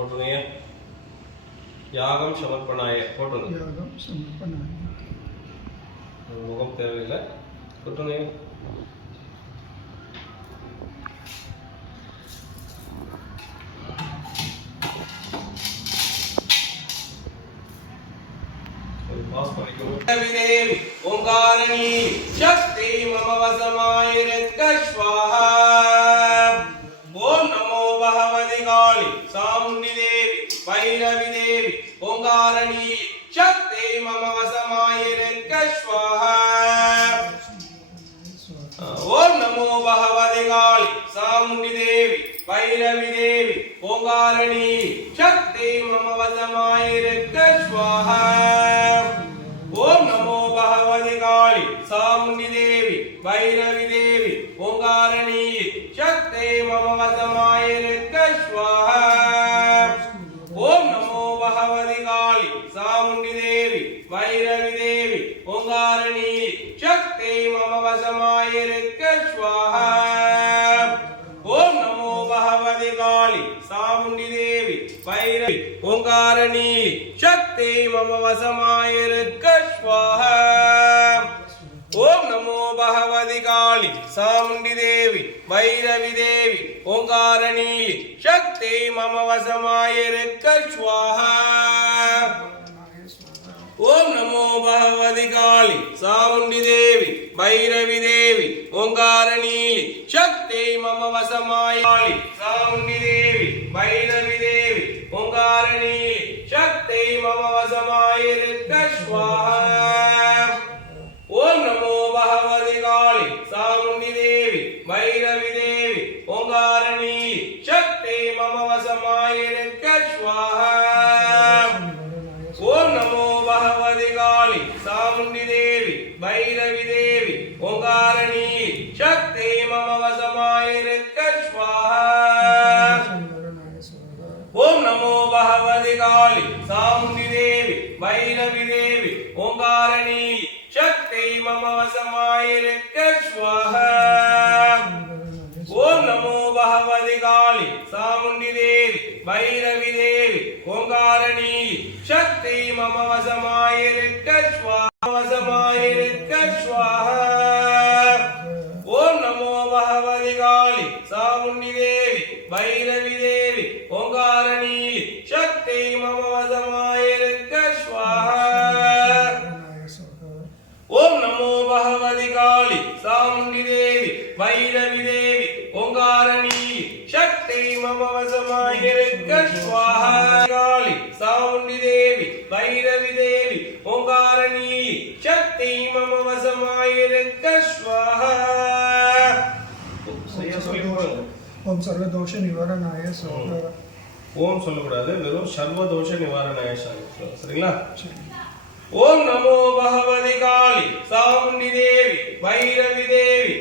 போட்டுருங்க. யாகம் சமர்ப்பணாய போட்டுருங்க. யாகம் சமர்ப்பணாய. முகம் தேவையில்லை, போட்டுருங்க. தேவி ஓங்காரணி சக்தி மம வசமாயிரக்க ஸ்வாஹா. ஓம் நமோ பகவதி காளி சாமுண்டி தேவி பைரவி தேவி ஓங்காரணி சக்தி மம வசமாயிரக்க ஸ்வாஹா. ஓம் நமோ பகவதி காளி சாமுண்டி தேவி பைரவி தேவி ஓங்காரணி சக்தி மம வசமாயிரக்க ஸ்வாஹா. ஓம் நமோ பகவதி காளி சாமுண்டி தேவி பைரவி தேவி ஓங்காரணி சக்தி மம வசமாயிரக்க ஸ்வாஹா. ஓம் நமோ பகவதி காளி சாமுண்டி தேவி பைரவி தேவி ஓங்காரணி சக்தி மம வசமாயிரக்க ஸ்வாஹா. ஓம் நமோ பகவதி காளி சாமுண்டி தேவி பைரவி ஓங்காரணி சக்தி மம வசமாயிரக்க ஸ்வாஹா. ஓம் நமோ பகவதி காளி சாமுண்டி தேவி பைரவி தேவி ஓங்காரணி சக்தி மம வசமாயிரக்க ஸ்வாஹா. ஓம் நமோ பகவதி காளி சாமுண்டி தேவி பைரவி தேவி ஓங்காரணி சக்தி மம வசமாய காளி சாமுண்டி தேவி பைரவி தேவி ஓங்காரணி சக்தி மம வசமாயிரக்க ஸ்வாஹா. ஓம் நமோ பகவதி காளி சாமுண்டி தேவி பைரவி தேவி ஓங்காரணி சக்தி மம வசமாயிரக்க ஸ்வாஹா. ஓம் நமோ பகவதி காளி சாமுண்டி தேவி பைரவி தேவி ஓங்காரணி சக்தி மம வசமாயிரக்க ஸ்வாஹா. ஓம் நமோ பகவதி காளி சாமுண்டி தேவி பைரவி தேவி ஓங்காரணி சக்தி மம வசமாயிரக்க ஸ்வாஹா. ஓம் நமோ பகவதி காளி சாமுண்டி தேவி பைரவி தேவி ஓங்காரணி சக்தி மம வசமாயிரக்க ஸ்வாஹா. வசமாயிரக்க ஸ்வாஹா. ஓம் நமோ பகவதி காளி சாமுண்டி தேவி பைரவி தேவி ஓங்காரணி சக்தி மம வசமாயிரக்க ஸ்வாஹா. ஓம் நமோ பகவதி காளி சாமுண்டி தேவி பைரவி தேவி ஓங்காரணி சக்தி மம வசமாயிரக்க ஸ்வாஹா. காளி சாமுண்டி தேவி பைரவி தேவி ஓங்காரணி சக்தி மம வசமாயிரக்க ஸ்வாஹா. ஓம் சர்வதோஷ நிவாரணாய ஸ்வாஹா. ஓம் சொல்லக்கூடாது, வெறும் சர்வதோஷ நிவாரணாய சரிங்களா? ஓம் நமோ பகவதி காளி சாமுண்டி தேவி பைரவி தேவி